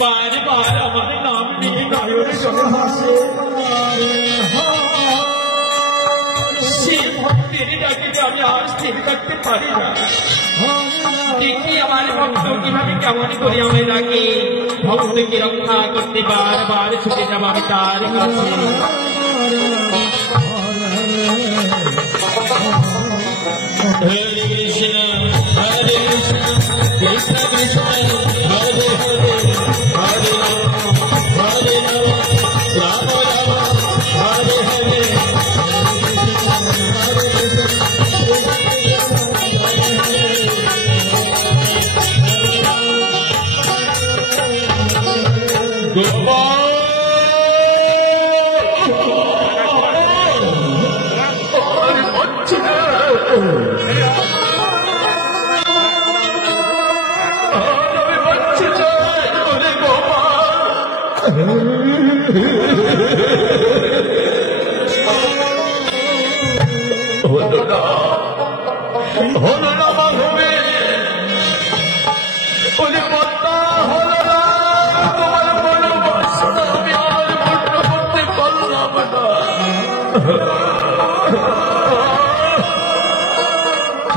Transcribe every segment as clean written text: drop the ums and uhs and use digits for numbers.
बार बार हमारे नाम लिए गायों সঙ্গে হাসে সেই ভক্তের ডাকে আমি আর স্থির করতে পারি না। দেখি আমার ভক্ত কিভাবে কেমন করে আমায় ডাকে, ভক্তকে রক্ষা করতে বারবার ছুটে যাব আমি তার কাছে। হরে কৃষ্ণ হরে কৃষ্ণ কৃষ্ণ কৃষ্ণ হরে হরে হরে হরে রাম রাম হরে হরে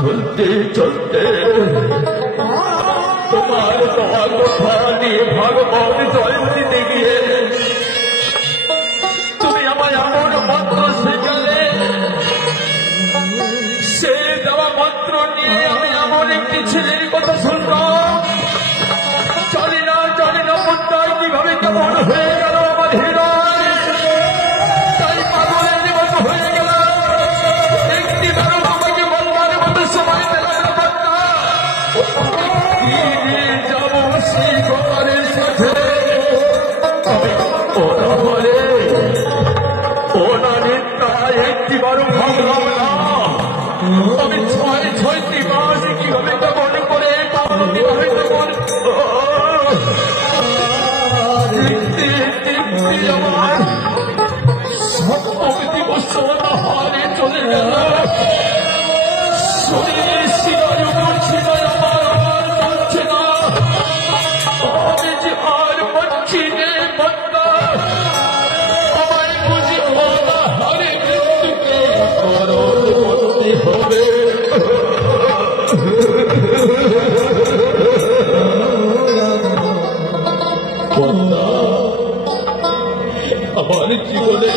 চলতে চলতে তোমার কথা নিয়ে ভগবান জয় দিতে গিয়ে তুমি আমায় এমন মন্ত্র শেখালে, সে দেওয়া মন্ত্র নিয়ে আমি এমন একটি ছেলের কথা শুনলাম। জানি না মন্ত্রায় কিভাবে কেমন হয়ে গেল আমার হৃদয়, তাই পাগলের মতো হয়ে গেল। একটি বারো আমাকে বলবার মতো সময় পেলাম না, যাব সেই গোপালের সাথে। ওরা বলে ওরা নেতা একটি বারো ভাবলাম না, আমি ছয়টি মাস কিভাবে কেমন করে পাবো, কিভাবে কেমন আমার সপ্তমী বছর হারে চলে গেল। শরীরে শিরায় পড়ছিল আমার, আর চলছে না, আমি যে আর পাচ্ছি নে বন্দা, আমায় বুঝি ওরা হারে মৃত্যুকে বরণ করতে হবে। আমার জীবনে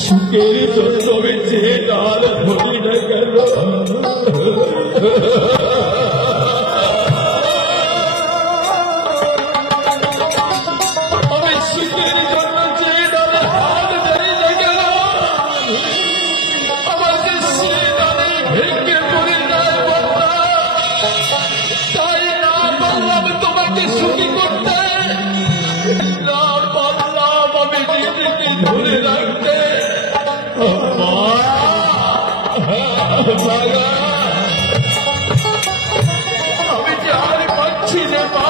সুখের জন্য আমি যে ডাল ধরি না কেন, আমি সুখের জন্য যে ডাল হাত ধরি না কেন, আমাকে সে ডালে ভেঙে পড়ে যায় বন্ধা। তাই না বললাম তোমাকে সুখী করতে, ধরে রাখতে। আমি যে আর পাচ্ছি না মা,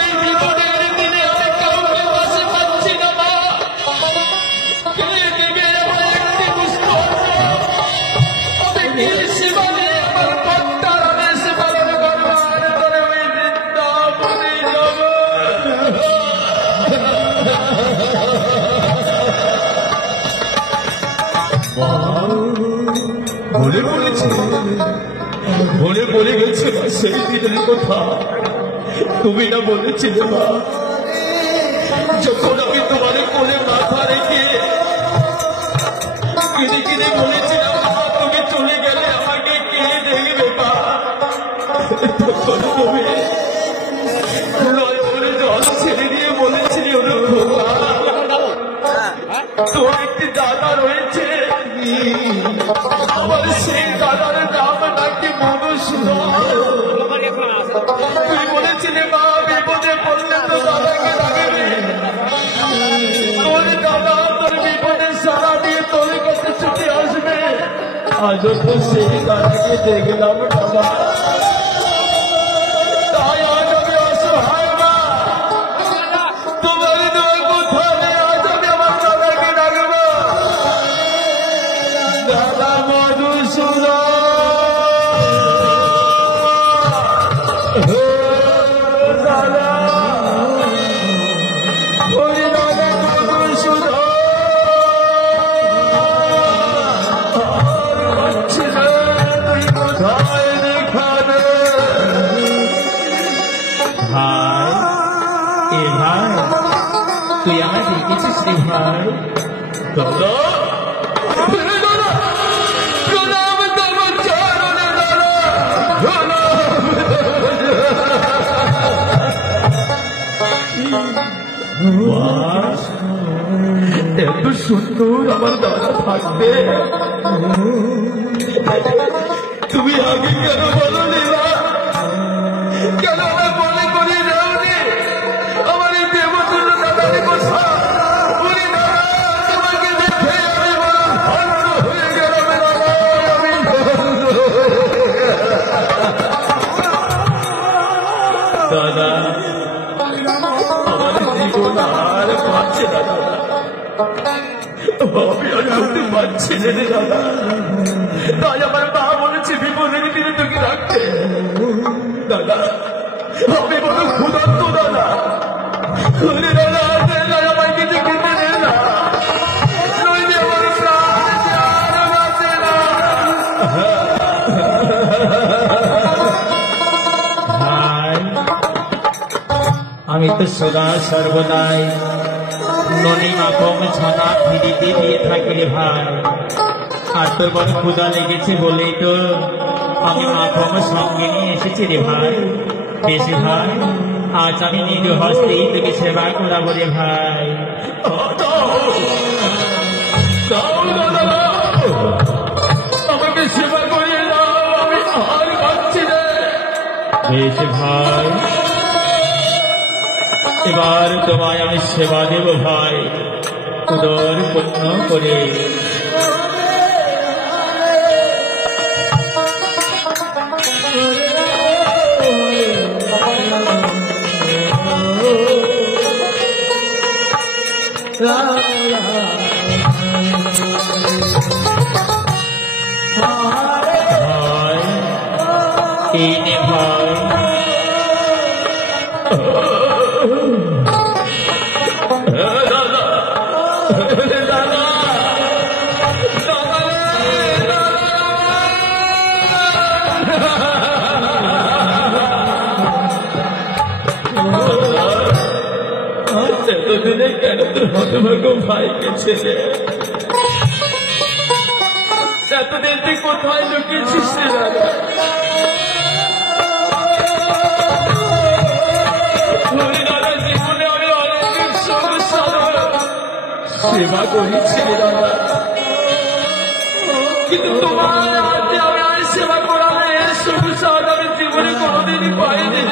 এই জীবনের দিনে আমি কাউকে পাশে পাচ্ছি না মা। কে দেবে আমার একটি বুঝতে, আমি কি সেবা দিয়ে আমার পত্তার আমি সেবা করবার ধরে ওই বৃন্দাবনে যাব। ভুলে বলে গেছে সেই দিনের কথা। তুমি না বলেছিলে মা, যখন আমি তোমার কোলে মাথা রেখে কিনে কিনে বলেছিলাম মা তুমি চলে গেলে আমাকে কে দেখবে মা, তখন তুমি নয়নের জল ছেড়ে দিয়ে বলেছিলে তোর একটি দাদা রয়েছে, আমার সেই দাদার নাম নাকি মধুসূদন। তুই বলেছিলে মা বিপদে পড়লে তো দাদাকে ডাকবে, তোর দাদা তোর বিপদে সারা দিয়ে তোর কাছে ছুটে আসবে। আজও তো সেই দাদাকে দেখলাম বাবা, তাই আজ আমি অসহায় মা, তোমার দোয়া কোথায়, আজ আমি আমার দাদাকে ডাকবো। দাদা মধুসূদন আসি ভাই। দাদা প্রণাম তব চরণে দাদা, এত সুন্দর আমার দাদা থাকবে, তুমি আগে কেন বলো না? কেন আমার মনে করিয়ে দেওনি আমার এই দেবতুল্য দাদার কথা? উনি দাদা তোমাকে দেখে আমি বড় ধন্য হয়ে গেলাম দাদা, আমি দাদা আমার জীবন আর পাচ্ছে না দাদা, আমি আর করতে পারছি না রে দাদা। তাই আমার মা বলেছে বিপদের দিনে তোকে রাখতে। দাদা আমি বড় ক্ষুধার্ত দাদা, দাদা আমায় কিছু খেতে দে না, নইলে আমার প্রাণ বাঁচে না। ভাই আমি তো সদা সর্বদাই ননি মাপম ছানা ফিরিতে দিয়ে থাকি রে ভাই। আর তোর বড় ক্ষুধা লেগেছে বলেই তো আমি মাপম সঙ্গে নিয়ে এসেছি রে ভাই। বেশি ভাই আজ আমি নিজ হস্তেই তোকে সেবা করাবো রে ভাই। আমাকে সেবা করিয়ে দাও, আমি আর পাচ্ছি না। বেশ ভাই এবার তোমায় আমি সেবা দেব ভাই, উদর পূর্ণ করে। ভাই এই নে ভাই, এতদিনে কেন তোর হতভাগ্য ভাইকে ছেলে এতদিন তুই কোথায় লুকিয়েছিস রে দাদা? দাদা জীবনে আমি অনেক সেবা করেছি দাদা, কিন্তু তোমার হাতে আমি আর সেবা করাবে সুবিচার আমি জীবনে কোনোদিনই পাইনি।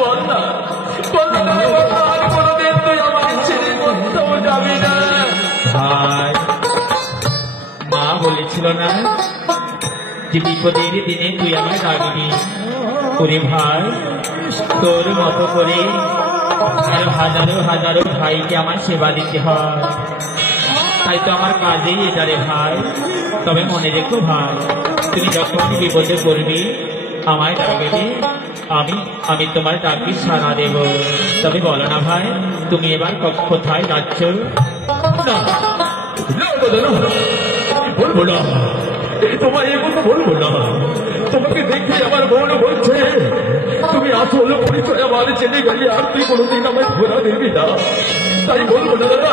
বল না আর কোনোদিন তুই আমাকে ছেড়ে কোথাও যাবি না? ভাই মা বলেছিল না যে বিপদের দিনে তুই আমায় ডাকবি। ওরে ভাই তোর মতো করে আর হাজারো হাজারো ভাইকে আমার সেবা দিতে হয়, তাই তো আমার কাজেই এটা রে ভাই। তবে মনে রেখো ভাই, তুমি যখন বিপদে পড়বি আমায় ডাকবে, আমি তোমার ডাকি সাড়া দেব। তবে বলো না ভাই তুমি এবার কোথায় যাচ্ছ? বলবো না, তোমার এ কথা বলবো না। তোমাকে দেখে আমার মনে বলছে তুমি আসল পরিচয় আমার জেনে গেলে আর তুই কোনোদিন আমায় ঘোরা দিবি না। তাই বলবো না দাদা,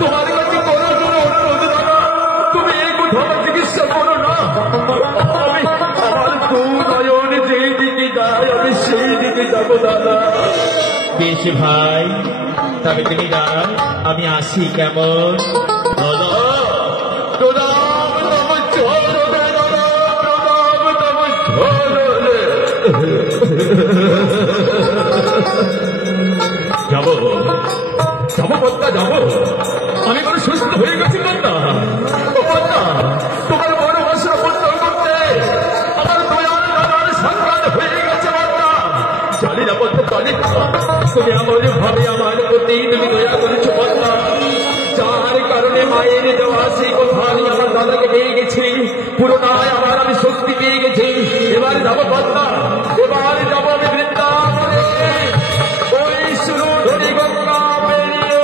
তোমার কাছে কোনো অনুরোধ দাদা, তুমি এই কথা আমার চিকিৎসা করো না। আমি আমার নয়ন যেই দিকে যায় আমি সেই দিকে যাবো দাদা। বেশ ভাই তবে তুমি দাঁড়াও, আমি আসি কেমন? দাদা প্রণাম তব চরণে দাদা, প্রণাম তব চরণে। যাবো যাবো বদ্দা যাবো, আমি কোনো সুস্থ হয়ে গেছি বদ্দা। ও বদ্দা তোমার বড় ভাষা বর্তন করতে আমার দয়াল দাদার সন্তান হয়ে গেছে বদ্দা। জানি না বদ্দা জানি না, তুমি আমার ভাবে আমার প্রতি তুমি দয়া করেছো বদ্দা, যার কারণে মায়ের দেওয়া সেই কথা আমি আমার দাদাকে পেয়ে গেছি। পুরোটাই আমার আমি শক্তি পেয়ে গেছি। এবার যাবো বদ্দা, এবার যাবো আমি বৃন্দাবনে, ওই শুরু ধরে গঙ্গা পেরিয়ে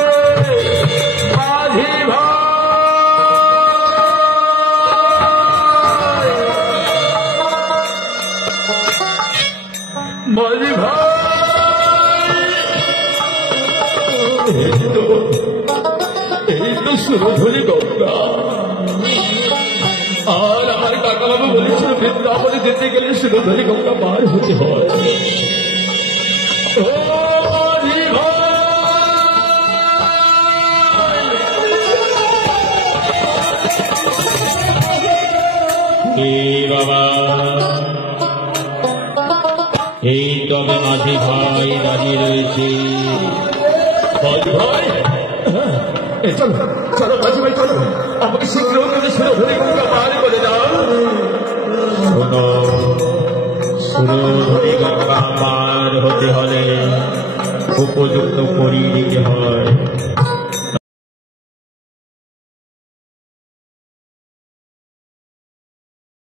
মাঝি ভাই, মাঝি ভাই সুরধুলি গঙ্গা। আর আমার কাকা বাবু বলেছিল বৃন্দাবনে যেতে গেলে সুরধুলি গঙ্গা পার হতে হয়। বাবা এই তবে মাঝি ভাই দাঁড়িয়ে রয়েছে। ভাই চলো চলো মাঝি ভাই চলো, আমাকে শীঘ্র করে সুরধুলি গঙ্গা পার করে দাও। শোনো, সুরধুলি গঙ্গা পার হতে হলে উপযুক্ত করিয়ে দিতে হয়।